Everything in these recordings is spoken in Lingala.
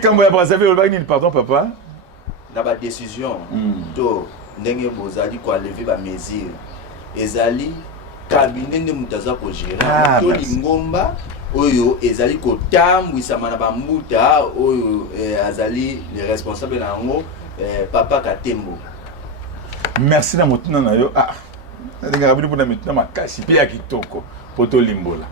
likambo ya Brazzaville olobaki nini pardon papa na ba décision to ndenge bozali ko lever ba mesure ezali cabinet ne mutaza ko gérer to lingomba oyo ezali ko tambwisa mana ba mbuta oyo azali le responsable na ngo papa Katembo. Merci na motuna na yo ndinga bino na motuna makasi pe ya kitoko poto limbola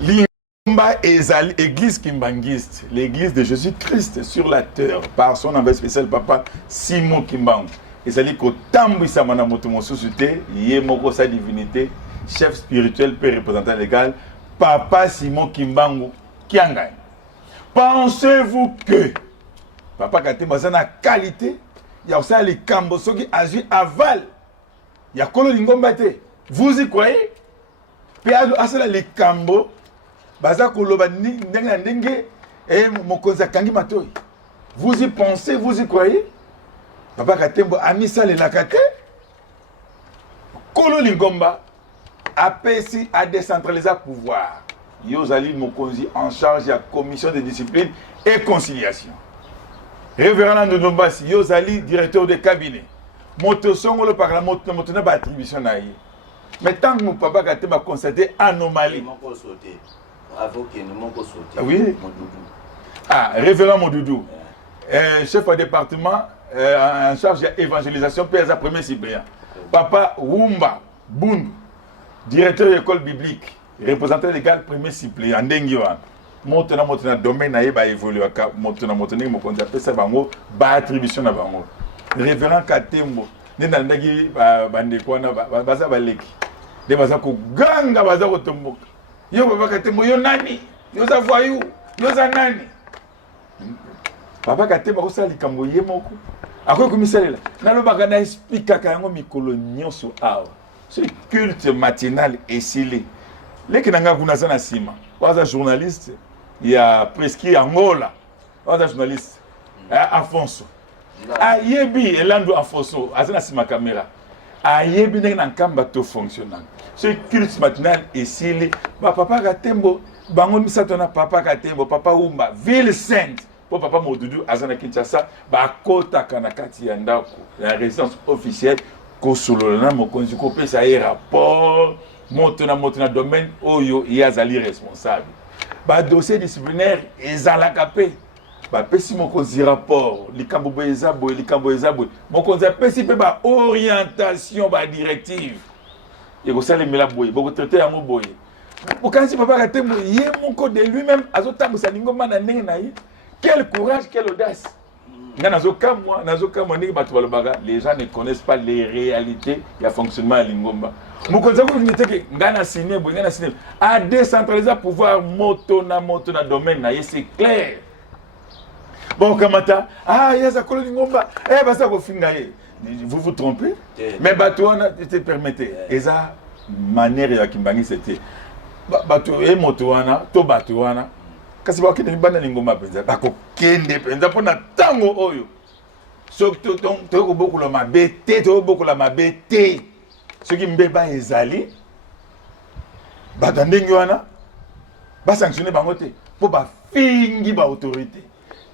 Lingomba ezali église kimbangiste, l'église de Jésus-Christ sur la terre par son envoyé spécial papa Simon Kimbangu. Ezali ko tambwisa mana moto mosusu te ye moko sa divinité chef spirituel pe représentant légal papa Simon Kimbangu Kiangai. Pensez-vous que papa Katembo a na qualité ya ça les kambo soki azui aval ya kolo Lingomba te. Vous y croyez? Pe asala les kambo baza koloba ndenge ndenge mokonzi akangi matoi. Vous y pensez, vous y croyez? Papa Katembo a mis ça les lakate. Kolo Lingomba apesi à décentraliser le pouvoir. Yozali mokonzi en charge de la commission de discipline et conciliation. Révérend Ndombasi, Yozali directeur de cabinet. Moto songolo par la moto na ba attribution na ye. Mais tant que mon papa Katembo a constaté anomalie. Oui. Révérend Modoudou. Chef de département en charge de l'évangélisation, PSA premier cyprien. Papa Wumba Bundu, directeur de l'école biblique, représentant légal premier cyprien. Ndengiwa. Montena domaine na ba évoluer ka montena mo konza pesa bango ba attribution na bango. Révérend Katembo nenda ndagi bande kwana baza baleki. De baza ko ganga baza ko tomboka. Yo papa Katembo yo nani? Yo za voyou, yo za nani? Papa Katembo ko sali kambo ye moko. Ako komisalela. Nalobaka na explique kango mikolo nyonso awa. Ce culte matinal esili. Leki nanga kuna sana sima. Waza journaliste, il y a presque Angola. Waza journaliste. Afonso. Ayebi elando Afonso, azana sima caméra. Ayebi ndenge nkamba to fonctionnant. Ce culte matinal esili. Ba papa Katembo bango misato na papa Katembo, papa Umba, ville sainte. Pour papa Modoudou azana Kinshasa ba kota kana kati ya ndako la résidence officielle ko sololana mokonzi ko pesa rapport moto na domaine oyo yazali responsable ba dossier disciplinaire ezalaka pe ba pesi mokonzi rapport likambo ezabo mokonzi pesi pe ba orientation ba directive et ko salemela boye boko traiter yango boye okansi papa Katembo ye moko de lui-même azotambusa Lingomba na ndenge na ye. Quel courage, quelle audace. Les gens ne connaissent pas les réalités et le fonctionnement de Lingomba. À décentraliser le pouvoir, moto na domaine, c'est clair. Bon, Kamata, il y a ça, Lingomba, vous vous trompez, mais Batouana, te permettez. Et ça, manière de Kimbangi, c'était Batouana, to Batouana. Kasi ba kende bana Lingomba penza ba ko kende penza pona tango oyo sok to ko bokula mabete to bokula mabete soki mbeba ezali ba ndengi wana ba sanctionner bango te po ba fingi ba autorité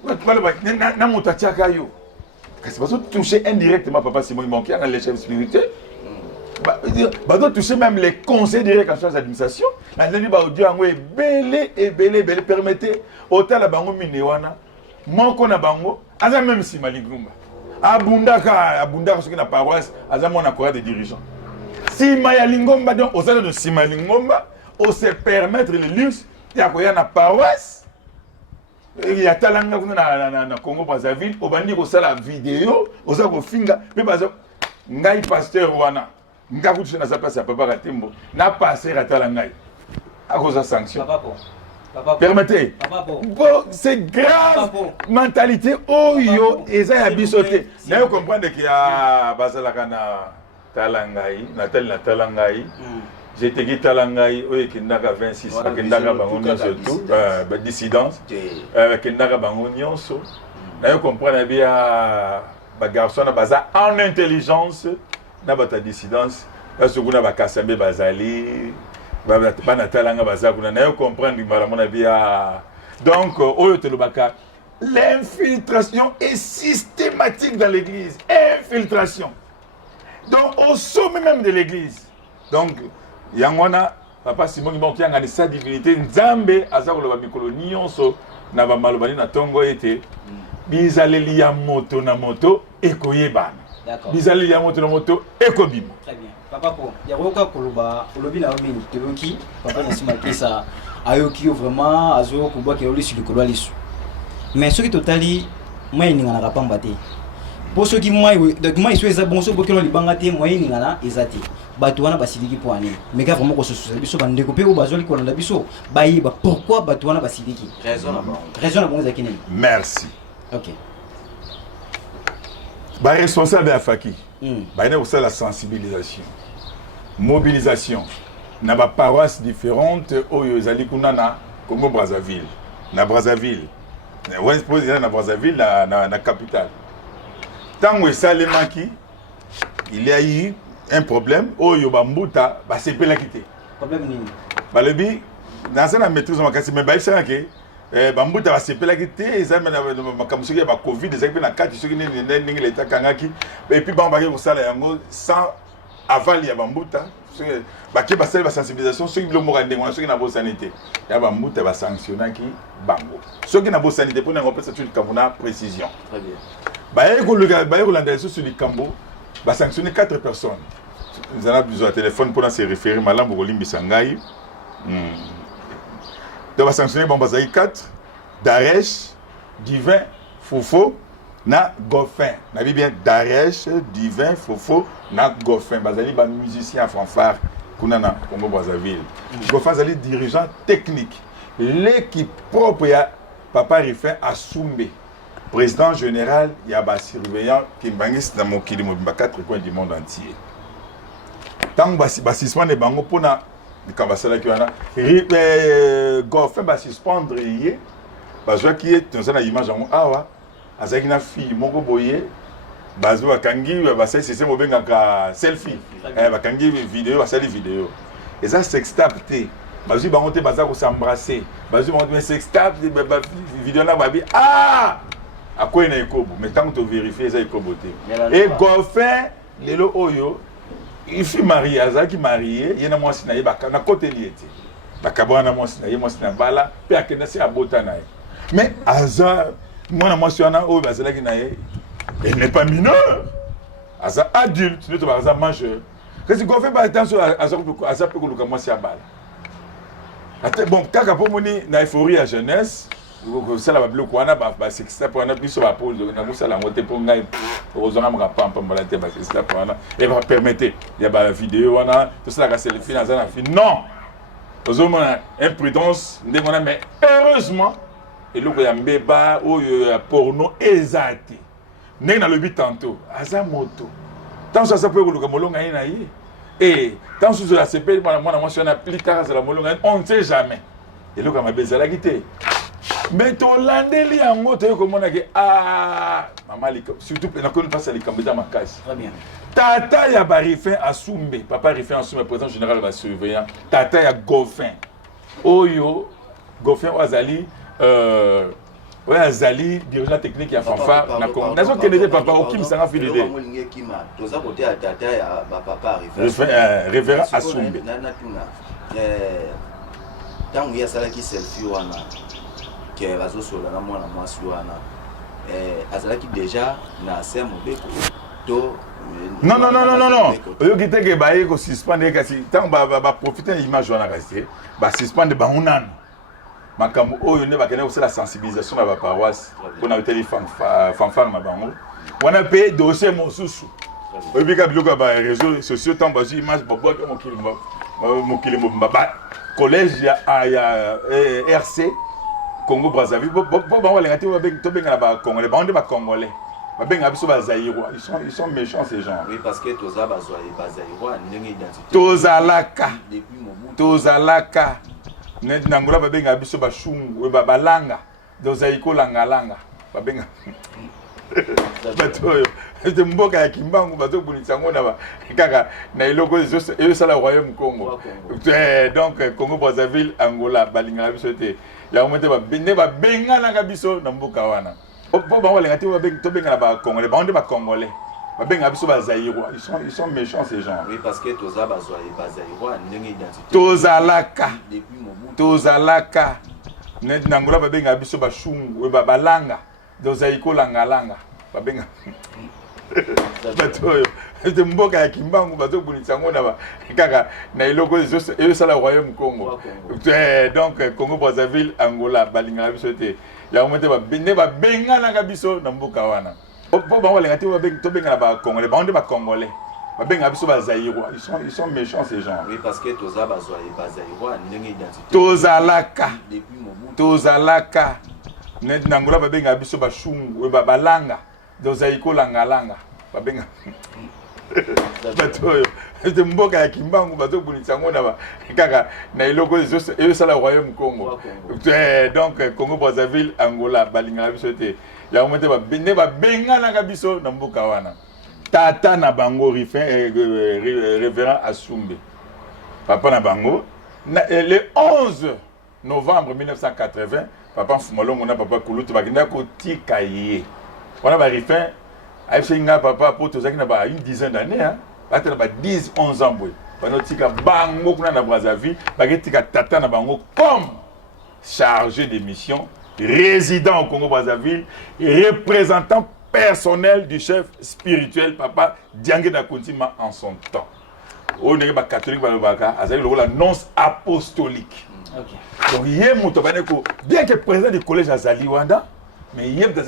ba na moto tiaka yo kasi ba so toucher indirectement papa Simon manqué à le chef spirituel bah doit toucher même les conseils directs en charge d'administration. La nani ba audio ango belé permettez autant la bango minewana moko na bango aza même si Lingomba abundaka soki na paroisse aza mona corps de dirigeant si maya Lingomba donc aux de si Lingomba on se permettre le luxe ya koya na paroisse il y a talanga na Congo Brazzaville obandi ko sala vidéo oza ko finga pe baza ngai pasteur wana ngakutu na place ya papa Katembo na passer atala ngai à cause de sanction. Permettez. C'est grave mentalité oyo eza ya bisote. Na yo comprendre que ya bazalaka na talangai, na talangai. J'étais qui talangai oyo kindaka 26 kindaka bango surtout ba dissidence. Kindaka bango nyonso. Na yo comprendre bien ba garçon na baza en intelligence. Na bata dissidence parce que na bakasambe bazali bana talanga baza kuna na yo comprendre mala mona bia donc oyo te lobaka l'infiltration est systématique dans l'église. Infiltration. Donc, au sommet même de l'église. Donc, Yangwana, Papa Simon qui a sa divinité, Nzambe, Azakolo Mikolo Nyonso, Nava Malobani na Tongo ete, Bizaleli ya moto na moto, Ekoyeba. D'accord. Bizaleli ya moto na moto, Ekobimo. Très bien. Papa, il y a Roka Koloba, Olobi na Omini, Teloki, Papa Nassima Kesa, Ayoki, vraiment, Azo, Kuba, qui est au sur le Koloba Lissou. Mais ce qui est totali, moi, il n'y en a pas mbatté. Pour ceux qui moi, moi, ils sont bon, ceux qui ont les bangatés, moi, il n'y en a, ils ont été. Batouana basidiki pour année. Mais quand vraiment qu'on se soucie, biso bande découpé ou bazoli qu'on a biso. Baï, pourquoi Batouana basidiki? Raison à bon zakine. Merci. Ok. Bah, responsable de la Faki. Bah, il y a aussi la sensibilisation. Mobilisation. Dans des paroisses différentes, où il y a Congo Brazzaville. Na Brazzaville. On se pose na Brazzaville, na capitale. Tant que ça les manqué, il y a eu un problème. Oh yo bambuta, bah c'est pas la quitter. Problème ni. Bah le bi, dans ça la maîtrise on va mais bah c'est que bambuta va c'est pas la quitter. Ça mais na kamusuki ya Covid, des exemples na 4 suki ni l'état kangaki. Et puis bah on ça là yango sans aval ya bambuta. Bah qui va faire la sensibilisation ceux qui le morandé on ceux qui na bonne sanité. Ya bambuta va sanctionner qui bango. Ceux qui na bonne sanité pour n'en c'est une kamuna précision. Très bien. Bah il sur le Cambo, va sanctionner 4 personnes. Nous avons besoin de téléphone pour se référer malam Bogolim Bisangaï. Donc va sanctionner Bambazaï 4, Daresh, Divin, Fofo, na Goffin. N'a bien Daresh, Divin, Fofo, na Goffin. Bazali ba musicien à fanfare kunana Congo Brazzaville. Goffin zali dirigeant technique. L'équipe propre ya Papa Rifin à Soumbe. Président général, il y a des surveillants qui bangissent dans mon kili, 4 coins du monde entier. Tant que suspend les bangos pour na kambasala qui wana, Goffin va suspendre hier, parce que est dans une image en awa, azaki na fille moko boye, bazo bakangi ba c'est système obenga ka selfie, bakangi vidéo, ba sali vidéo. Et ça sextapé. Bazo bango te baza ko s'embrasser, bazo bango te sextap vidéo na babi ah à quoi il y a mais tant que tu vérifies ça il et Goffin lelo oyo il fut marié azaki marié il y a moi sinaye na côté liété bakabwa na moi sinaye bala pe akenda si abota na mais aza moi moi sina oyo bazalaki na ye il n'est pas mineur aza adulte ne to aza majeur kasi Goffin ba attention aza pe ko luka moi si abala bon kaka po moni na euphorie à jeunesse ça la bloc wana ba c'est ça pour na biso ba pose na musa la ngote pour ngai ozona mga pampa mbala te ba c'est ça pour na et va permettre il y a ba vidéo wana tout ça la selfie na za fi non ozoma imprudence ndengona mais heureusement et loko ya mbeba oyo ya porno ezati ndenge na lobi tantôt aza moto tant ça peut ko molonga ina yi et tant sous la CP moi sur na plus tard la molonga on ne sait jamais et loko ma bezala gité. Mais ton landeli yango te komona ke ah maman surtout na ko pas les cambeta makasi. Très bien. Tata ya Barifin Assoumbe, papa Rifin Assoumbe président général va surveillant. Tata ya Goffin. Oyo Goffin Azali ouais Azali dirigeant technique ya fanfare na Congo. Nazo kenede papa okim sanga filide. Toza côté ya tata ya papa Rifin révérend Assoumbe. Tant ya sala ki selfie wana que bazo sola na mwana mwasi wana azalaki déjà na ser mobeko to non oyo kiteke baye ko suspendre kasi tant ba profiter image wana kasi ba suspendre ba unana makambo oyo ne bakene ko la sensibilisation na ba paroisse pour na télé fanfare na bango wana pe dossier mosusu oyo bika biloko ba réseaux sociaux tant ba image bobo mokili mbaba collège ya RC Congo Brazzaville, ils sont méchants ces gens. Oui, parce que tous Tozalaka. Nangula babenga biso bashungu, balanga, dozaiko langa. Babenga. Batoyo. C'est mboka ya Kimbangu bazo bunitsango na kaka na iloko yo sala royaume Congo. Donc Congo Brazzaville, Angola, balinga biso te. ya komete ba benga na biso na mboka wana po ba lenga te to benga ba congolais ba onde ba congolais ba benga biso ba zaïrois ils sont méchants ces gens. Oui, parce que toza ba zaïrois ndenge identité tozalaka net nangola ba benga biso ba shungu ba balanga dozaiko langa ba benga batoyo te mboka ya kimbangu bazo bunitsa ngona ba kaka na iloko ezo sala royaume Congo. Donc Congo Brazzaville Angola balinga biso te ya komete ba benga na biso na mboka wana po ba lenga te to benga ba congolais ba onde ba congolais ba benga biso ba zaïrois ils sont méchants ces gens. Oui, parce que toza ba zaïrois ndenge identité tozalaka net nangola ba benga biso ba shungu ba balanga dozaiko langa ba benga batoyo te mboka ya kimbangu bazo bunitsa ngona ba kaka na iloko ezo sala royaume Congo. Donc Congo Brazzaville Angola balinga biso te ya komete ba benga na biso na mboka wana tata na bango révérend Asumbe papa na bango le 11 novembre 1980 papa Fumalongo na papa Kulutu bakenda kotika ye wana ba rifin aïfenga papa pour tous na une dizaine d'années hein batela ba 10 11 ans boy banotika bango kuna na Brazzaville baketika tata na bango comme chargé de mission résident au Congo Brazzaville et représentant personnel du chef spirituel papa Diangue Dakontima en son temps. On est ba catholique balobaka azali lokola nonce apostolique. OK. Donc yé moto baneko bien que président du collège azali wanda mais il y a des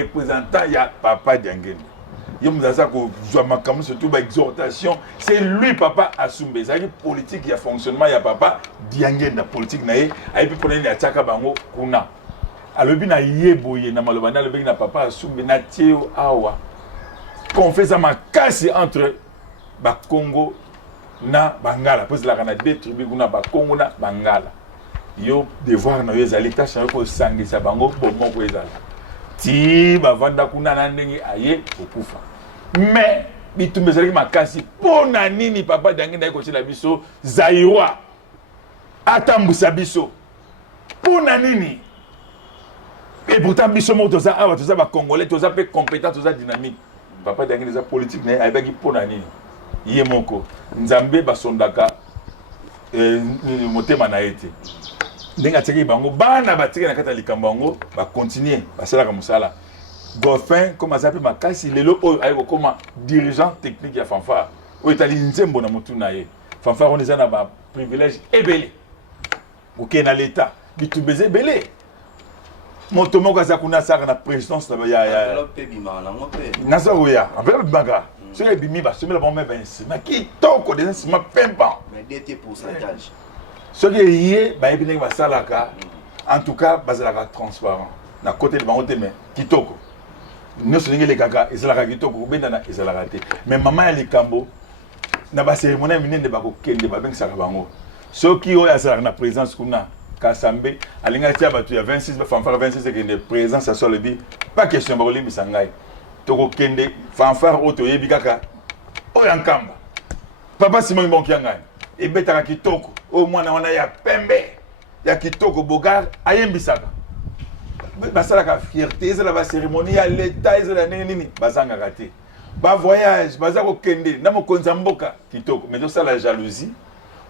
représentants, il y a Papa Diangue. Il y a des surtout exhortation. C'est lui, Papa Asumbe. C'est une politique, il y a fonctionnement, il y a Papa Diangue, la politique. Il y a des attaques bango kuna. Alors, il y a des boye, na malobana, le na Papa Asumbe, na tieo awa. Qu'on fait ça, ma casse entre Congo na Bangala. Parce que la deux tribus, na Congo na Bangala. Yo devoir na yo zali tâche ko sangisa bango bomo ko ezala ti bavanda kuna na ndenge aye okufa mais bitumbe zali makasi pona nini papa Diangue ndai ko tila biso zaïrois atambusa biso pona nini et pourtant biso mo toza awa toza ba congolais toza pe compétent toza dynamique papa Diangue za politique na ayebaki pona nini ye moko nzambe basondaka motema na ete ndenge atiki bango bana batiki na kata likambo bango ba continuer basalaka musala Goffin comme azapi makasi lelo oyo ayeko koma dirigeant technique ya fanfare oyo etali nzembo na motu na ye fanfare on eza na ba privilège ebele oke na l'état bitubeze ebele moto moko aza kuna asaka na présidence na ya nasa oya envers bimaka soki ebimi basomela bango me bansima kitoko des nsima pimpant mais DT pourcentage ce qui est bah bien que ça là en tout cas bazalaka transparent na côté de bangote mais kitoko nous sommes les kaka ezalaka kitoko benda na ezalaka te mais maman ya likambo na ba cérémonie minene ba ko kende ba bengisa bango ce qui oya azalaka na présence kuna Kasambe alinga tia batu ya 26 fanfare 26 kende présence à sur le bi pas question ba ko limbisa ngai toko kende fanfare auto yebi kaka oya nkamba papa Simon Bonki ngai et betaka kitoko au mwana wana ya pembe ya kitoko bogar ayembisaka basalaka fierté ezala ba cérémonie ya l'état ezala nini bazanga raté ba voyage bazako kende na mokonza mboka kitoko mais ça la jalousie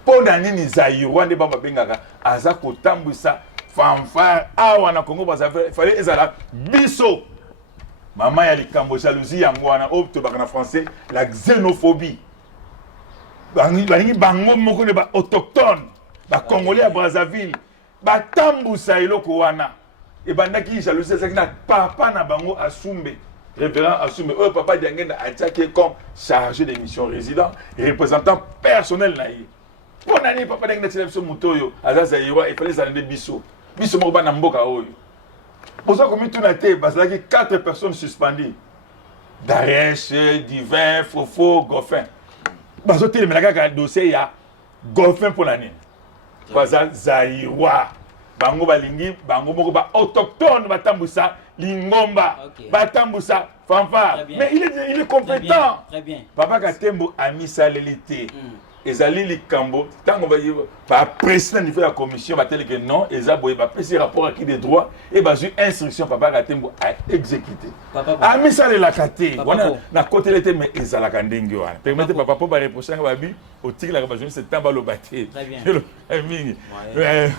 pona nini zaïrois nde bamba bengaka aza kotambwisa fanfare awa na Congo Brazzaville fallait ezala biso mama ya likambo jalousie yango wana opto baka na français la xénophobie bango moko ne ba autochtone ba congolais à Brazzaville ba tambusa eloko wana e bandaki jalousie ça na papa na bango Asumbe révérend Asumbe oh papa Diangue a attaqué comme chargé de mission résident et représentant personnel na ye pour nani papa Diangue na télévision motoyo azaza yewa il fallait ça de biso moko ba na mboka oyo pour ça comme tout na té bazalaki 4 personnes suspendues Daresh Divin Fofo Goffin bazo telemelaka ka dossier ya Goffin pour l'année baza zaïrois bango balingi bango moko ba autochtone batambusa lingomba batambusa fanfare mais il est compétent très bien papa Katembo a mis ça l'élité ezali likambo tango ba apprécier niveau ya commission ba tel que non eza boye ba apprécier rapport acquis des droits et ba ju instruction papa Katembo a exécuter a misale la kate wana na côté l'été mais ezala kandingi wana permettez papa po ba reprocher ba bi au tigre la ba journée septembre lo baté mingi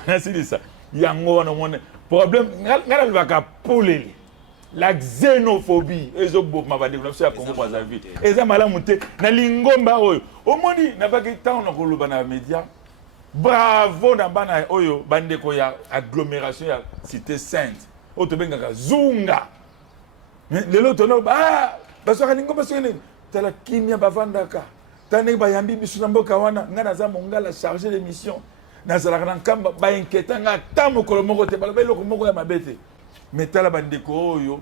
merci ça yango wana mon problème ngala le baka poleli la xénophobie ezoboma ba développement ya Congo Brazzaville eza malamu te na lingomba oyo omoni na baki tant na koloba na média bravo na bana oyo bandeko ya agglomération ya cité sainte oto bengaka zunga lelo tono ba basoka lingomba sokene tala kimia bavandaka tane ba yambi bisu na mboka wana ngana za mongala chargé de mission na zalaka na kamba ba inquiétanga tamo kolomoko te baloba eloko moko ya mabete metala bandeko oyo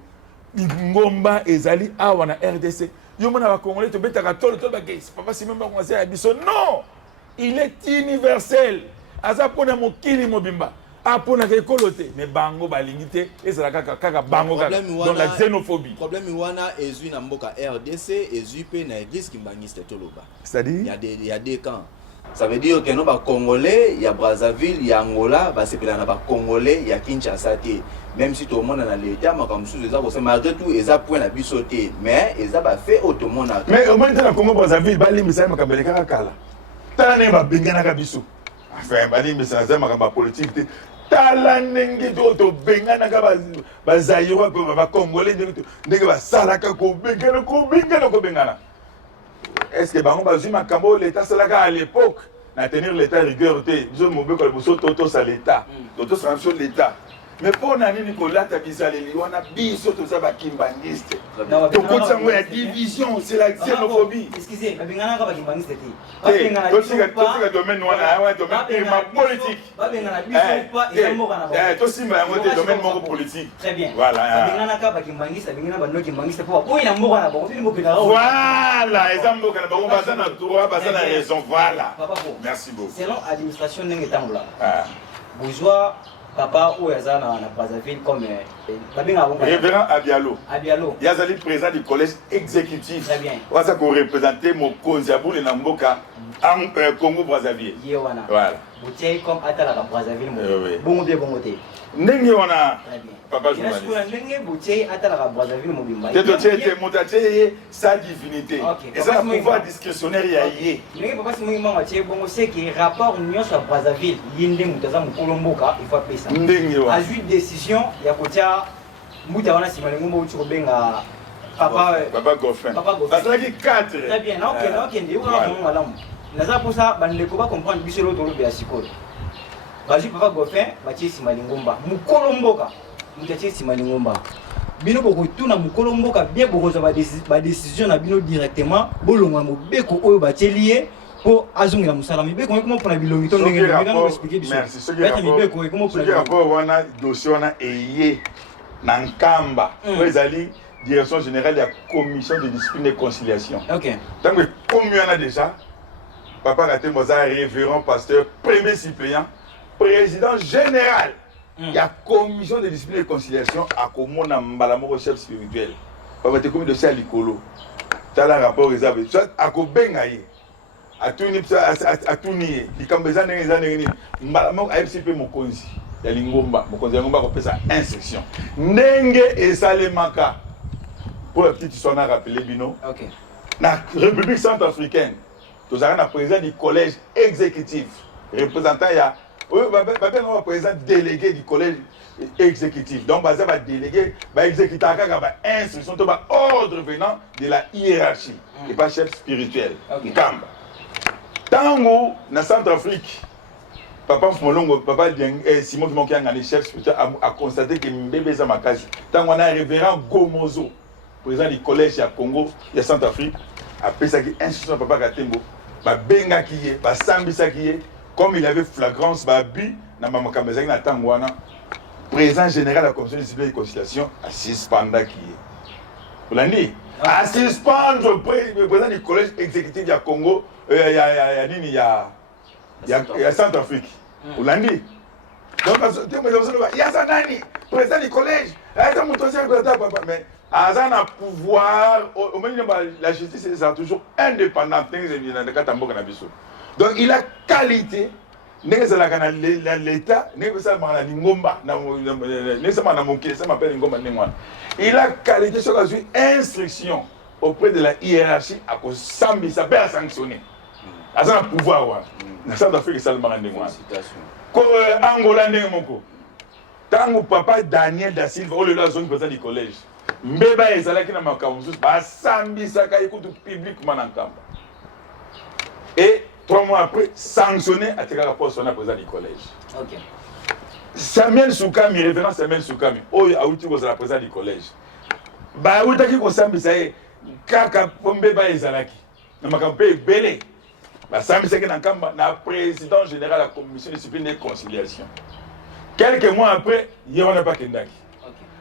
ngomba ezali awa na RDC yo mona ba congolais to betaka tolo ba gay papa si même ba commencer à biso non il est universel aza pona mokili mobimba apona ke kolote mais bango balingi te ezala kaka bango kaka donc la xénophobie problème wana ezui na mboka RDC ezui pe na église kimbangiste toloba c'est-à-dire il y a des camps. Ça veut dire que nous, les Congolais, il y a Brazzaville, il y a Angola, c'est que les Congolais, il y a Kinshasa. Même si tout le monde a l'État, malgré tout, ils ont point la bisauté. Mais ils ont fait tout le monde. Mais au moins, dans le Congo Brazzaville, Bali Missa Makabele Karakala. Tane ba bengana kabiso. Enfin, Bali Missa Makaba politique. Talanenge to bengana ka ba Zaïro ba Congolais ndenge ba salaka ko bengana. Est-ce que bango bazui makambo l'état salaka à l'époque na tenir l'état rigueur te zo mobeko le boso toto sa l'état toto sa sur l'état mais pour nani Nicolas Tabizaleli wana biso to za bakimbangiste to kotsa ngo ya division c'est la xénophobie excusez babengana ka bakimbangiste te babengana to sika domaine wana wa domaine politique babengana biso pas ezamboka na ba to simba yango te domaine moko politique très bien voilà babengana ka bakimbangiste babengana ba nokimbangiste pour boy na mboka na bango bino bokena voilà ezamboka na bango bazana droit bazana raison voilà merci beaucoup selon administration ndenge tangola bourgeois papa ou yazana na Brazzaville comme révérend Abialo Abialo yazali président du collège exécutif très bien waza ko représenter mokonzi ya bule na mboka en Congo Brazzaville yewana voilà bouteille comme atala ka Brazzaville bongo bien bongo te ndenge wana très bien papa journaliste ndenge bouteille atala ka Brazzaville mobimba te motache sa divinité et ça pouvoir discrétionnaire ya yé ndenge papa simongi mama tie bongo c'est que rapport nyonso à Brazzaville yinde mutaza mukolomboka il faut pesa ndenge wana a eu décision ya kotia mbuta wana simali ngombo uti kobenga papa Goffin parce que 4 très bien OK ndé wana mo malamu naza posa bandeko ba comprendre biso lo tolo bia sikolo baji papa Goffin batie simali ngomba mukolomboka mutatie simali ngomba bino boko tuna mukolomboka bien boko za ba décision na bino directement bolonga mobeko oyo batie lié pour azungi na musala mibeko comment pour na bilongi to ndenge ndenge expliquer biso merci ce qui rapport wana dossier wana eye na nkamba ezali direction générale de la commission de discipline et conciliation OK donc comme il y en a déjà papa Katembo za révérend pasteur premier suppléant président général il y a commission de discipline et conciliation à komona mbala moko chef spirituel papa te comme dossier à likolo tala rapport réservé soit à kobenga ye atuni likambo eza ndenge eza ndenge nini mbala moko ayebisi mokonzi ya lingomba mokonzi ya ngomba kopesa instruction ndenge esalemaka pour la petite histoire na rappeler bino OK na République centrafricaine tozalaka na président du collège exécutif représentant ya oyo babenga président délégué du collège exécutif donc baza ba délégué ba exécuter kaka ba instruction to ba ordre venant de la hiérarchie et pas chef spirituel kamba tango na Centrafrique papa Molongo papa Simon Kimokianga le chef spirituel a constaté que mbebe za makazi tango na révérend Gomozo président du collège ya Congo ya Centrafrique a pesa ki instruction papa Katembo ba benga kiye ba sambisa kiye comme il avait flagrance ba bi na mama kamezaki na tango wana président général de la commission de discipline et de conciliation a suspendre kiye Olandi a suspendre le président du collège exécutif ya Congo ya nini ya Centrafrique Olandi donc il y a ça nani président du collège ça motosi papa mais Azan a pouvoir au moins la justice est toujours indépendante Donc il a qualité. N'est-ce pas l'État, n'est-ce pas l'Ingomba, n'est-ce pas Namoké, ça m'appelle Ingomba Ningwan. Il a qualité sur la instruction auprès de la hiérarchie à cause Sambi, ça peut sanctionner. À ça, le pouvoir, ça doit faire que ça le marre Ningwan. Angola Ningomoko. Tant papa Daniel da Silva, oh là, zone président du collège. Mbeba ezalaki na makambo, ba Sambi, ça ka écoute publiquement en camp. Et 3 mois après, sanctionné à tirer rapport sur la présidente du collège. Ok. Samuel Soukami, révérend Samuel Soukami, oh, a outi ko la présidente du collège. Ba outaki ko sambi saye, kaka pombe ba ezalaki. Na makampe belé. Ba sambi seki na kamba na président général de la commission de discipline et conciliation. Quelques mois après, il y en a pas kendaki.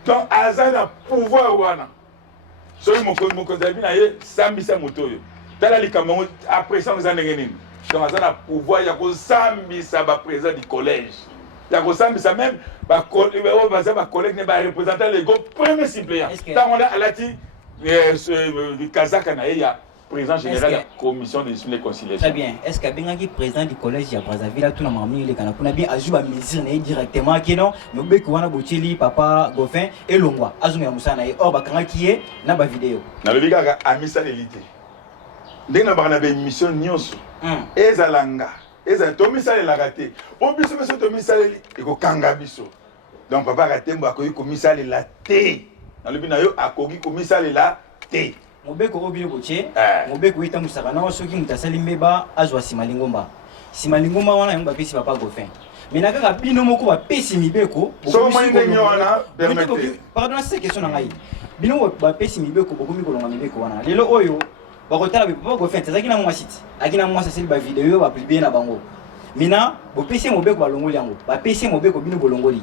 Donc azana pouvoir wana. Soki moko zabina ye sambi sa motoyo. Tala likambo après ça nous en ngenini. Donc, on a le pouvoir, il y a un président du collège. Il y a un même collègue qui représenter les premiers suppléants. Quand on a le Kazakh, il y a président général de la commission de discipline et conciliation. Très bien. Est-ce qu'il y a un président du collège à Brazzaville, tout le monde a bien ajouté à mesure directement qui non, mais qu'on a bouti papa Goffin et Longwa. Azumi Moussa na or bakanga qui est na ba vidéo. Na le biga amisa l'élite. Dès que nous avons une mission, ezalanga, ezalanga, la raté. Au biso biso tomisa eko kanga biso. Donc papa ratembo akoyi komisa la té. Dans le binayo akogi komisa la té. Mobeko obile boche, mobeko ita musaka na soki mutasali mbeba azwa simalingomba. Simalingomba wana yamba pesi papa Goffin. Mais kaka bino moko ba pesi mibeko, so mo ndenge wana permettez. Pardon, c'est question na ngai. Bino ba pesi mibeko bokomi kolonga mibeko wana. Lelo oyo bakotala papa Goffin tazaki na mwasiti. Akina mwasa seli ba video ba publier na bango. Mina bo pesi mobeko ba longoli yango. Ba pesi mobeko bino bolongoli.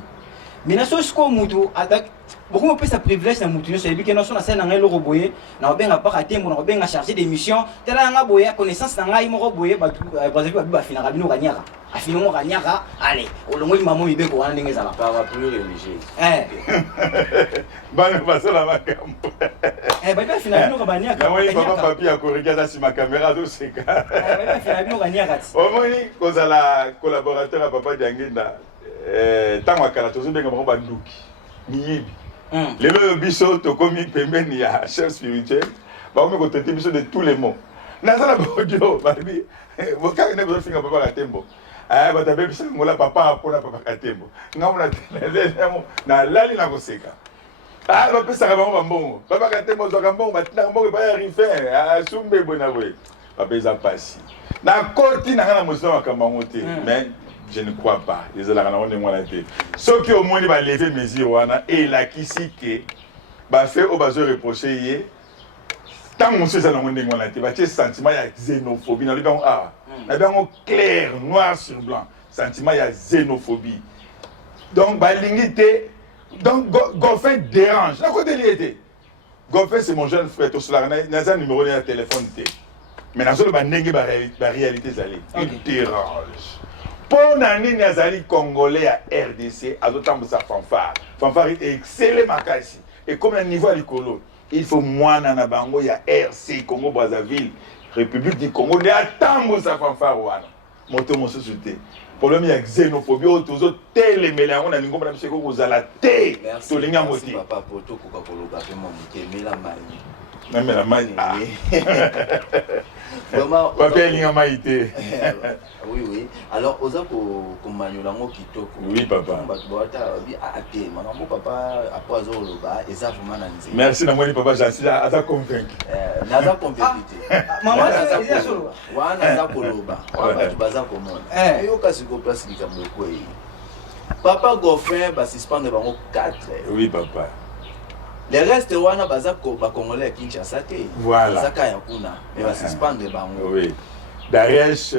Mina so sko mutu attaque beaucoup me pesa privilège na mutu so yebi ke na so na sena ngai loko boye na obenga pa katembo na obenga chargé d'émission tela nga boye connaissance na ngai moko boye ba Brazzaville ba fina kabino kanyaka afino mo kanyaka allez olongoli mamo mibeko wana ndenge zala par plus religieux bana basala makambo ba fina bino kabanyaka na moi papa papi a corriger ça ma caméra do seka ba fina bino kanyaka omoni kozala collaborateur à papa Diangenda tango akala tozobenga bango banduki miyibi lelo biso tokomi pembeni ya chef spirituel bakomi kotete biso de tous les mots nazala bodio babi bokaka ne bofinga papa Katembo batabe biso ngola papa mpona papa Katembo ngamona telelemo na lali na koseka bapesaka bango bambongo papa Katembo zwaka mbongo batinaka mbongo baya rifin asumbe boye na boye bapeza pasi na koti na nga na mosina makambo yango te mais je ne crois pas. Les gens ceux qui au moins va lever mesure wana et la kisi que ba fait au besoin reprocher tant mon c'est dans monde wana te ba tie sentiment ya xénophobie na le ban na ban clair noir sur blanc sentiment ya xénophobie donc ba lingité donc Goffin dérange na côté lié Goffin c'est mon jeune frère tout cela na numéro de téléphone té mais na solo ba ndenge ba réalité zali il dérange. Pour nani azali congolais à RDC, à d'autant sa fanfare. Fanfare est excellent makasi. Et comme un niveau à l'écolo, il faut moi nana bango ya RC Congo Brazzaville, République du Congo, il y a tant sa fanfare wana. Moto mon société. Problème ya xénophobie autour télé mélange on a ningo na mseko kozala té. To linga moti. Papa poto koka koloba pe mo mike mela mai. Na mela mai. Vraiment oui oui alors oza ko manyola ngo kitoko oui papa papa apozo loba eza vraiment na nzela merci na mwani papa Jansi aza convaincu naza convaincu maman eza solo wana za koloba bato baza komona yo kasi ko place likambo ko papa Goffin ba suspendre bango 4 oui papa. Les restes wana baza ko ba congolais à Kinshasa te. Voilà. Bazaka ya kuna mais ba suspendre bango. Oui. Daesh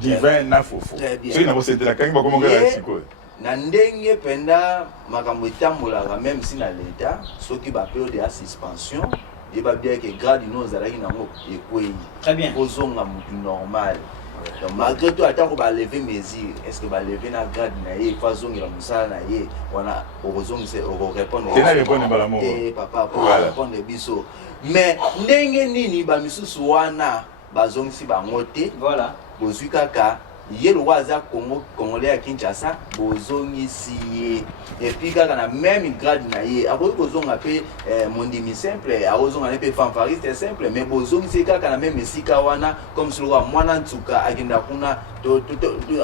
divin na fofo. Ceux na bosete la kangi ba komonga la siko. Na ndenge penda makambo etambola même si na l'état soki ba période de suspension et ba bien que grade no zalaki nango ekoi. Très bien. Kozonga mutu normal. Donc malgré tout attends qu'on va lever mesures, est-ce que va lever na grade na ye façon la musala na ye wana orozong c'est répondre. C'est na répondre malamu. Papa pour répondre biso. Mais ndenge nini ba misusu wana bazong si ba ngote voilà bozwi kaka ye lo waza Congo congolais à Kinshasa bozongi si et puis kaka na même grade na ye akoki kozonga pe mondimi simple akozonga ne pe fanfariste simple mais bozongi si kaka na même esika wana comme si lo mwana ntuka agenda kuna to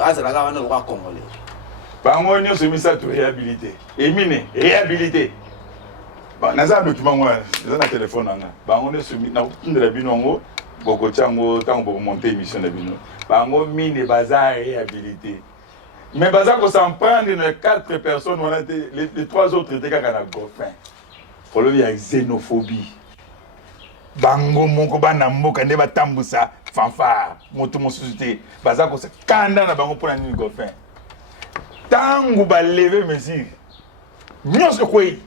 azalaka wana lo congolais bango nyonso emisa to réhabilité emine réhabilité naza un document moi naza na téléphone nanga bango nyonso na kutundela bino ngo bokotia ngo ntango bokomonte émission na bino bango mine baza réhabilité mais baza s'en prendre na 4 personnes wana te les 3 autres étaient kaka na gofin olobi ya xénophobie bango moko bana mboka nde batambusa fanfare moto mosusu te baza kosa kanda na bango mpona nini gofin tango baleve mesure nyonso kwei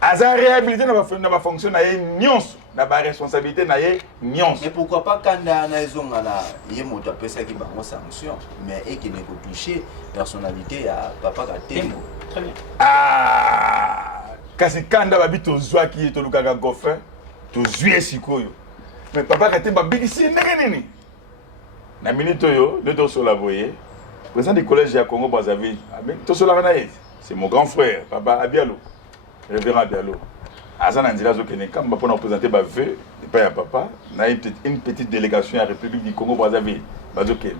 aza réhabilité na bafonction na ye nyonso na responsabilité na ye nyonso. Mais pourquoi pas kanda na ezonga na ye moto apesa ki bango sanction mais et qui ne peut toucher personnalité ya papa Katembo. Très bien. Kasi kanda babi tozwaki ye tolukaka gofin tozwi sikoyo mais papa Katembo bigisi ndenge nini na minute oyo nde tosola boye président du collège ya Congo Brazzaville tosolaka na ye c'est mon grand frère papa Abialo révérend Abialo Azana Ndila Zokene quand on va présenter ba vœu pas ya papa na une petite délégation à la République du Congo Brazzaville bazokene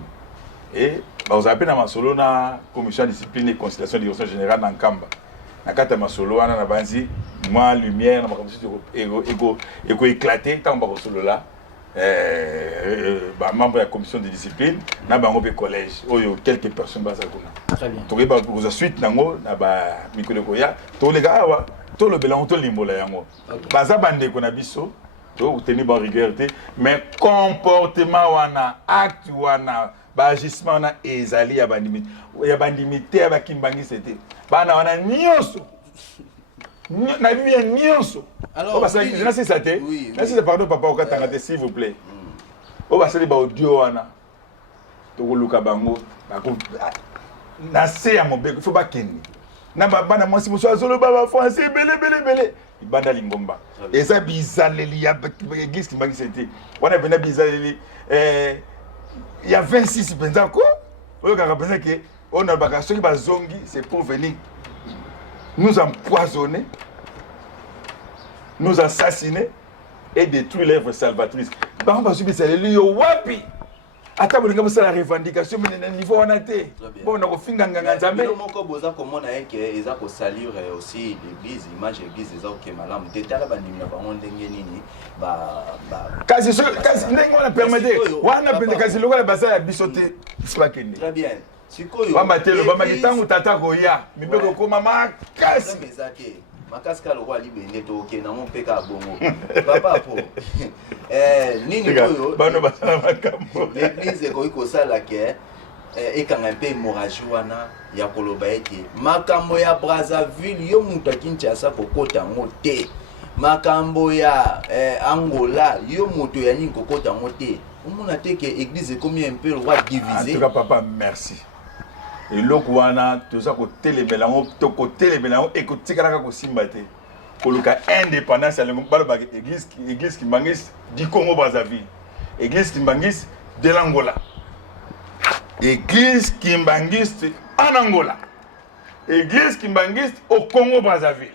et ba appelé na masolo na commission de discipline et conciliation de direction générale na Nkamba na kata masolo wana na banzi moi lumière na makambo ego éclater tant ba solo là membre de la commission de discipline na bango pe collège oyo quelques personnes baza kuna très bien to ba ko suite nango na ba mikolo koya to les gars awa to le belan to limbola yango baza bande ko na biso to tenir bon rigueur mais comportement wana acte wana ba agissement na ezali ya bandimité ya bakimbangi c'était bana wana nyonso na bibi nyonso. Alors, parce que c'est ça te. Merci de pardon papa okatanga s'il vous plaît. O ba seli ba audio wana. To ko luka bango na se ya mobeko faut ba kenni. Na bana mwasi muso azolo baba français belé. Ibanda lingomba. Et ça bizaleli ya église qui m'a c'était. Wana bena bizaleli il y a 26 penza ko. Oyo kaka penza que on a baka soki bazongi c'est pour venir nous empoisonner, nous assassiner et détruire l'œuvre salvatrice. Par exemple, si c'est le wapi. Attends, vous avez la revendication, mais niveau on a été. Bon, on a fait un ganga nzambe. Non, mon cobosa comme on a que ils ont saluer aussi l'église, image l'église ils ont que malam. Détail ba ndimina ba on ndenge nini ba. Kasi ndenge on a permetté. Wana pende kasi lokola basa ya bisote. Sibakende. Très bien. Sikoyo. Ba matelo ba makitangu tata koya. Mibeko ko mama kasi. Makasi ka lokwa libende to ke na mon peka bongo. Papa po. Nini koyo. Bano basala makambo. L'église ko sala ke ekanga mpe hémorragie wana ya koloba ete makambo ya Brazzaville yo mutu akinshasa kokota ngo te. Makambo ya Angola yo mutu ya nini kokota ngo te. Omona te ke église ekomi un peu le roi divisé. En tout cas papa merci. Et l'okwana tout ça côté les mélanges et côté kala ko simba te koluka indépendance ya ngomba église qui mangis du Congo Brazzaville église qui mangis de l'Angola église qui mangis en Angola église qui mangis au Congo Brazzaville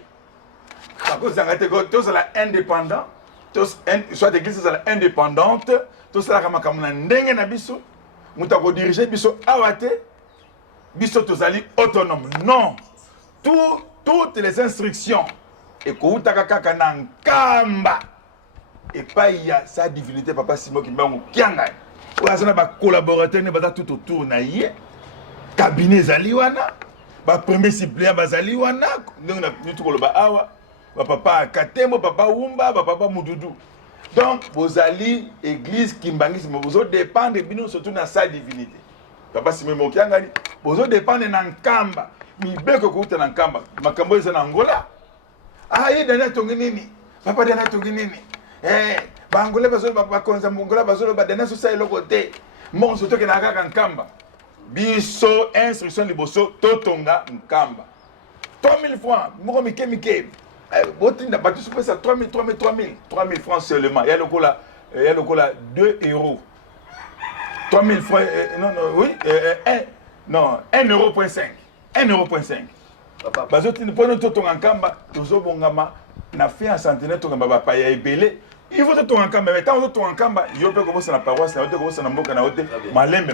parce que ça été tous la indépendant tous soit église ça indépendante tous la kama kama ndenge na biso mutako diriger biso awate biso tozali autonome. Non. Toutes les instructions. Et kouta kaka na nkamba. Et pas il y a sa divinité papa Simon qui m'a kianga. Ou azana ba collaborateur ne bata tout autour na yé. Cabinet zali wana. Ba premier suppléant bazali wana. Donc na tout koloba awa. Ba papa Katembo, papa Wumba, ba papa Mududu. Donc bozali église Kimbangisi mais vous dépendre bino surtout na sa divinité. Papa Simon Mokiangani, vous dépendez de Nkamba. Mibeko kuta na Nkamba. Makambo eza na Angola. Ah, ye dana tonginini. Papa dana tonginini. Ba Angola bazo ba konza Angola bazo ba dana so sa eloko te. Mon soto ke na kaka Nkamba. Biso instruction liboso totonga Nkamba. 3000 francs. Moko mike. Botinda batu so pesa 3000 francs seulement. Ya lokola 2 euros. 3000 francs, non, non, oui, 1,5 €. Papa. Parce que pour nous, tout en kamba, toujours bon gama, na fait un centenaire, tout en baba paya et belé. Il faut tout en kamba, mais tant que tout en kamba, il y a peu comme ça na paroisse, il y a peu comme ça na mboka na hote, malembe.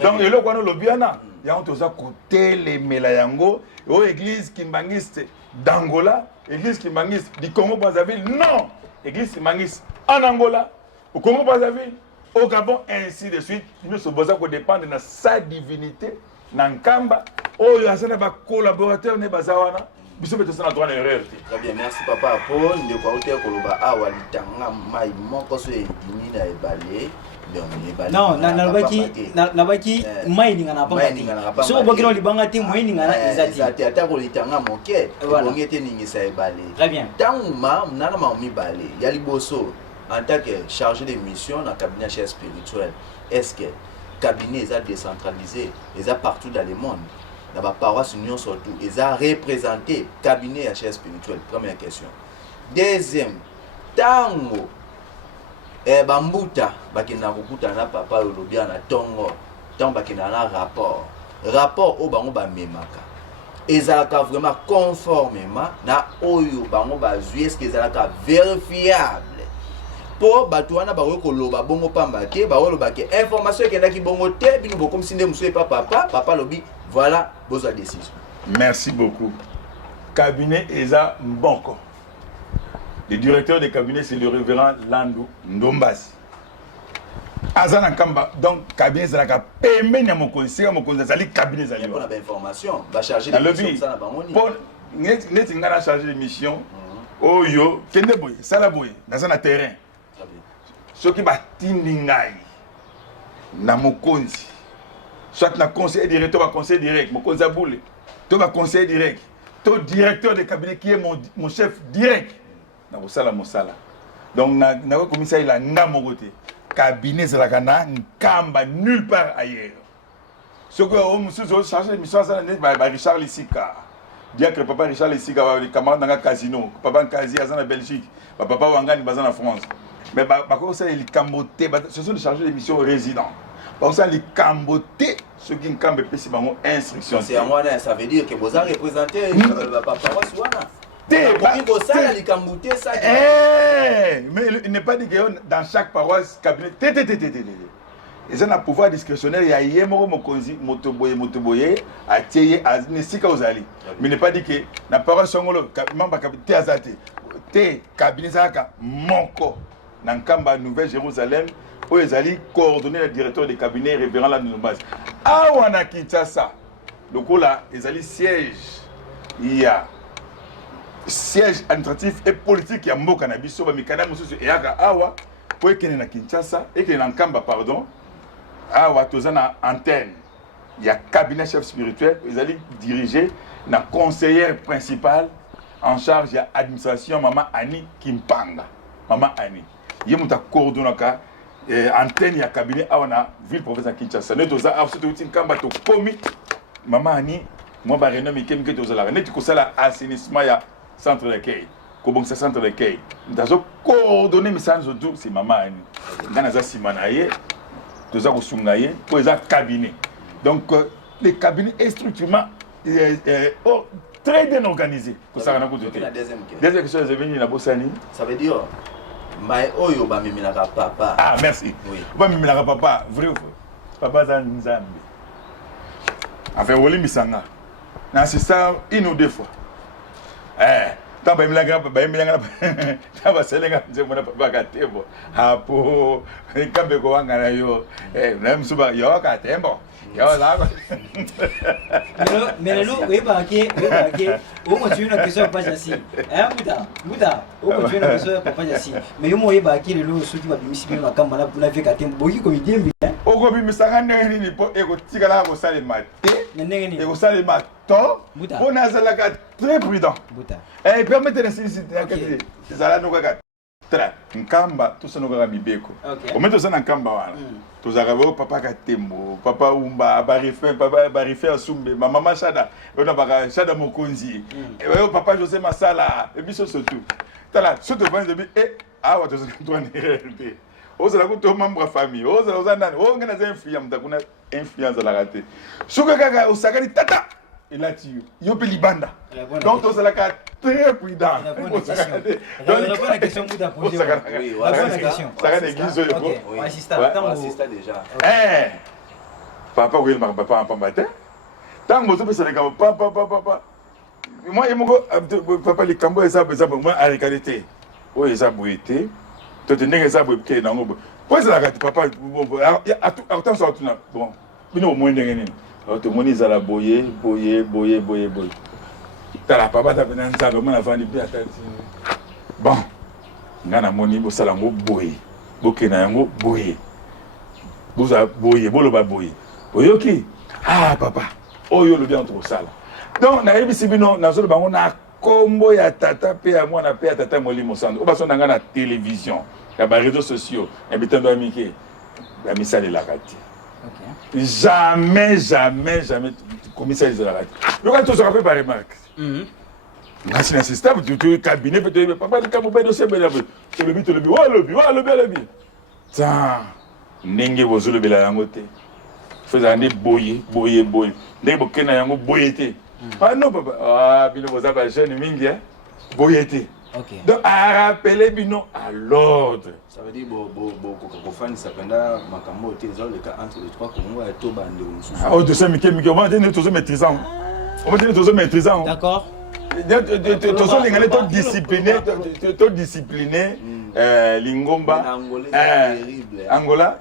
Donc, il y a quoi nous l'obiana, il y a tout ça côté les melayango, aux églises kimbangiste d'Angola, église kimbangiste du Congo Brazzaville, non, église kimbangiste en Angola, au Congo Brazzaville, au Gabon, ainsi de suite. Nous sommes besoin qu'on dépende de sa divinité, Nankamba. Oh, il y a un collaborateur, ne bazawana. Bisous, mais tout ça, on a l'erreur. Très bien, merci papa. Pour ne pas oublier que le bas a walitanga mai moko so edini na ebale. Non, na baki mai ninga na pamba. So boki no libanga te moi ninga na ezati. Ata ko litanga moke. Bongi te ningi sa ebale. Très bien. Tanguma mnana ma mi bale. Ya liboso en tant que chargé de mission dans le cabinet chef spirituel. Est-ce que le cabinet est décentralisé, est partout dans le monde? Dans la paroisse union surtout, ils ont représenté le cabinet à chef spirituel. Première question. Deuxième, tango, bambuta, bakina kukuta na papa olobia na tongo, tango bakina na rapport au bango ba memaka. Ezalaka vraiment conformément na oyo bango bazui, est-ce que ezalaka vérifiable? Pour batouana ba ko loba bongo pamba te ba loba ke information ke ndaki bongo te binu bokom sinde muso pa papa lobi voilà besoin décision. Merci beaucoup. Cabinet Eza Mbonko. Le directeur du cabinet c'est le révérend Landou Ndombasi. Azana Kamba donc cabinet Eza ka pembe na mokonzi zali cabinet zali. Pour la information, va charger de mission ça na bangoni. Pour net ngana charger de mission oyo kende boy sala boy dans un terrain. Ceux qui batindi ngai na mokonzi soit na conseiller directeur ou conseiller direct mokonzi aboule to ba conseiller direct to directeur de cabinet qui est mon chef direct na kosala mosala donc na commissaire la ngamo côté cabinet zalaka na nkamba nulle part ailleurs ce que on musuzo chargé de mission ça ba Richard Lissika dire que papa Richard Lissika va camarade dans casino papa Nkazi azana Belgique papa Wangani bazana en France. Mais il camboté, ce sont des chargés de mission résidents. Par ça, les cambotés, ceux qui ont instruction. C'est à moi, ça veut dire que vous avez représenté papa Waswana. Mais il n'est pas dit que dans chaque paroisse, cabinet, ils ont un pouvoir discrétionnaire. Il y a Yémoro Mokonzi, Motoboye, Atieye, Nesika Ozali. Mais il n'est pas dit que la paroisse Songolo, membre cabinet Azate, cabinet Zaka, Monko. Nankamba Nouvelle-Jérusalem, où ils allaient coordonner le directeur des cabinets révérend la Ndombasi. Ah, on a quitté ça. Donc là, ils allaient siège. Il y a siège administratif et politique. Il y a Mbo Cannabis, Mikana Moussou et Aga Awa, pour qu'il y ait Kinshasa et qu'il y ait Nankamba, pardon. Awa, tous en antenne. Il y a cabinet chef spirituel. Ils allaient diriger la conseillère principale en charge de l'administration, Maman Annie Kimpanga. Maman Annie. Il y a un coordonné antenne ya cabinet awana ville province Kinshasa. Nous tous a surtout une kamba to komi Maman Annie moi ba renommé kemke to zala net ko sala assainissement ya centre d'accueil. Ko bon centre d'accueil. Ndazo coordonner message autour c'est Maman Annie. Ngana za simanaye to za ko sungaye ko za cabinet. Donc les cabinets est structurellement très bien organisé. Deuxième question est venue la Bossani. Ça veut dire mais oyo ba mimilaka papa. Ah merci. Oui. Ba mimilaka papa, vrai ou faux? Papa za nzambe. Enfin woli misanga. Na c'est ça une ou deux fois. Ta ba mimilaka ta ba selenga nzemona papa ka tembo. Hapo kambe ko wanga na yo. Na msuba yo ka tembo. Yo la. Mais le oui pas que on continue la question pas assis. Muda, on continue la question pas assis. Mais moi oui pas que le ceux qui va bimisi na kamba na pour la vie ka tembo. Boki ko idem bien. Oko bimisanga ndenge ni po eko tikala ko salema te. Ndenge ni. Eko salema to. On a zalaka très prudent. Et permettez de citer que zala no kaka. Tra nkamba to sono kaka bibeko. O meto sana nkamba wana. To zarabo papa ka tembo, papa umba barife asumbe, maman Shada, on a baka Shada Mokonzi. Et papa José Masala, et biso surtout. Tala, surtout vendre et ah wa to sana to ozala kuto membre famille ozala nani ngena za influence mtakuna influence la raté soka kaka osakani tata elati yo pe libanda donc ozala ka très prudent donc la question que tu as posée oui la bonne question ça va l'église yo assista déjà papa oui papa en matin tant que vous savez que papa moi et mon papa les cambo ça moi à qualité oui ça boité toi tu n'es ça boité dans ngo quoi ça la papa attends ça tu bon bino au moins ndenge nini to moni za la boyer tala papa ta bena nzaba mona vandi bi atati bon ngana moni bo sala ngo boyer bokena yango boyer boza boyer boloba boyer oyoki papa oyo lo bien trop sala donc na ebisi bino nazolo bango na kombo ya tata pe ya mwana pe ya tata molimo sando obaso nanga na télévision ya ba réseaux sociaux ya bitando amike ya misali la kati jamais commissaire de la radio le quand tu se rappelles par remarque nasi na système tu cabinet peut papa de kamobe dossier bela to le bi ça ndenge bozolo bela yango te faisant des boyer ndenge bokena yango boyete non papa bino boza ba jeune mingi boyete donc à rappeler bino à l'ordre ça veut dire kokofani sapenda makambo te za le cas entre les trois Congo et to bande mususu de ça mike on va dire tous maîtrisant d'accord tous les gars to discipliné lingomba Angola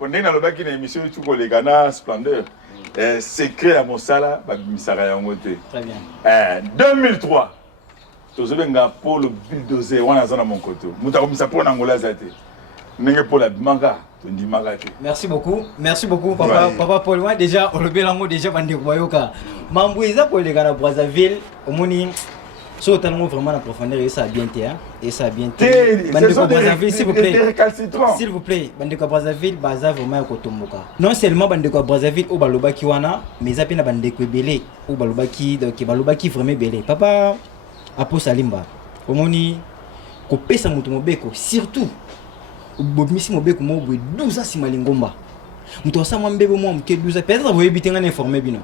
on est dans le bac une émission tu collègue na splendeur secret à Mosala misara yango te très bien 2003 tozobenga pour le bulldozer wana zana mon côté muta komisa pour Angola zate ndenge pour la manga tondi manga te merci beaucoup papa Paul Loin déjà on le belango déjà bande koyoka mambo eza pour les gars Brazzaville omoni so tellement vraiment en profondeur et ça bien Brazzaville s'il vous plaît bande ko Brazzaville baza vraiment ko tomboka non seulement bande ko Brazzaville au balobaki wana mais ça pena bande ko belé au balobaki donc balobaki vraiment belé papa apo salimba omoni ko pesa mutu mobeko surtout bobimisi mobeko mo bwe 12 ans simalingomba mutu asama mbebe mo mke 12 ans peut-être vous éviter ngana informer bino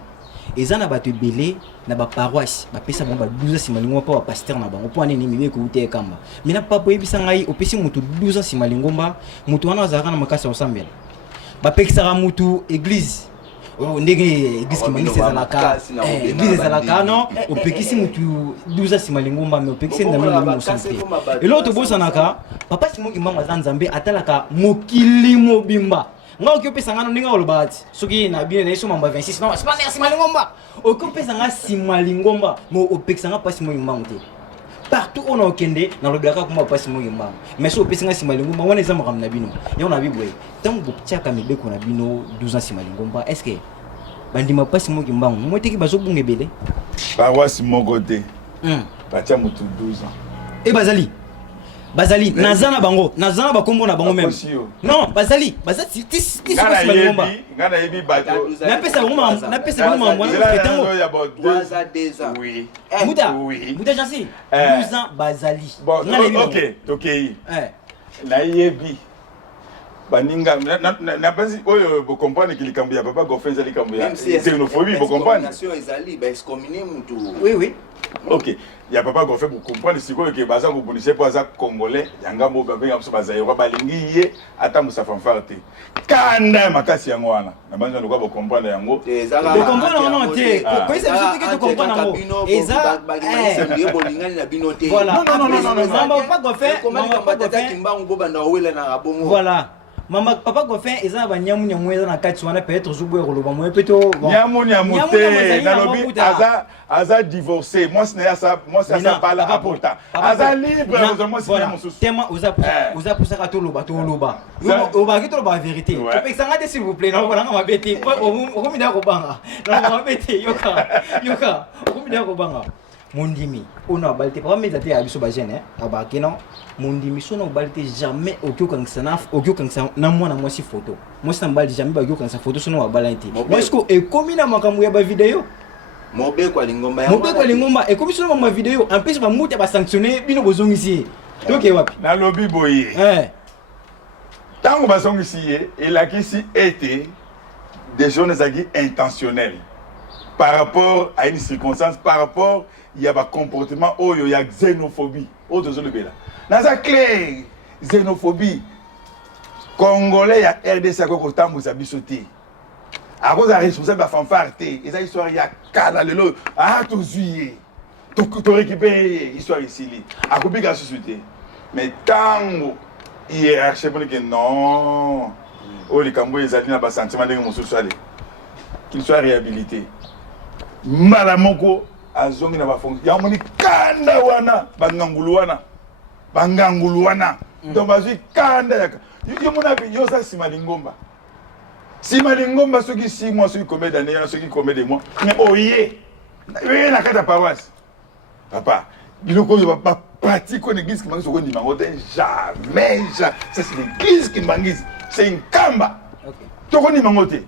ezana bato belé na ba paroisse ba pesa mo ba 12 ans simalingomba pa pasteur na bango po aneni mibeko ute kamba mina papa yebisa ngai opesi mutu 12 ans simalingomba mutu wana azaka na makasi osambela ba pekisa mutu église ndenge église kimangisi ezalaka non opekisi mutu 12 ans simalingomba mais opekisi ndambe mo santé et l'autre bosanaka papa simongi mbanga za nzambe atalaka mokili mobimba nga okopesa ngano ndinga olobati soki na bine na yeso mamba 26 non c'est pas merci malingomba okopesa nga simalingomba mo opekisa nga pasi moyo mbango te partout on okende na lobaka kuma pasi moyo mbango mais so opesa nga simalingomba wana eza makam na bino yo na bibwe tant boktiaka mibeko na bino 12 ans simalingomba est-ce que bandima pasi moyo mbango moteki bazobunga ebele paroisse moko te batia mutu 12 ans et Bazali nazana bango bakombo na bango même non bazali ngana yebi bato na pesa bango mwana petango oui muta jansi 12 ans bazali OK tokei na yebi baninga na pensi oyo bo comprendre qu'il kambia papa gofenza li kambia xénophobie bo comprendre nation ezali ba excommunier mutu oui OK ya papa go fait pour comprendre si que baza ko bonise pour za congolais yanga mo ba benga so baza yo balingi ye ata musa fanfarte kanda makasi yango wana na banza ndo ko comprendre yango ko comprendre non te ko ese biso te ko comprendre yango eza c'est bolingani na bino te non pas go fait comment pas tata kimbangu bo banda wela na rabongo voilà mama papa go fait eza banyamu eza na kati wana peut-être zubo ekoloba mo peto nyamu te na lobi aza divorcé moi ça pas la rapporta aza libre moi c'est mon souci tema oza pour ça to loba oba ki to loba vérité to pe sanga s'il vous plaît non voilà ma bête o mi da ko banga non ma bête yoka o mi da ko banga mondimi ona balte papa mezate ya biso ba jeune aba kenon mondimi sona balte jamais okyokankisa na mwana mwasi photo mwasi na mbali jamais ba okyokankisa photo sona wa balante est-ce que ekomi na makambo ya ba video mobeko lingomba ekomi sona ma video en plus ba muta ba sanctionner bino bozongisi toke wapi na lobby boye tango basongisi ye elakisi ete des gens intentionnels par rapport à une circonstance, par rapport il y a un comportement où il y a xénophobie. Autre chose là. Dans ça clair, xénophobie. Congolais, il y a RDC qui est en train de sauter. À cause de la responsable de la fanfare, et ça histoire il y a canal ah tout juillet, tout récupéré histoire ici. À cause de la société. Mais tant hiérarchie pour que non, oh les Cambodgiens ils ont un sentiment de mon social, qu'il soit réhabilité. Malamoko azongi na bafongi ya moni kanda wana bangangulu wana donc bazui kanda ya yo mona yo sa sima lingomba soki 6 mois soki combien d'années soki combien de mois mais oye na kata paroisse papa biloko yo ba pratique on église qui mangi ndima ngote jamais ça c'est l'église qui mangi c'est une kamba to ko ndima ngote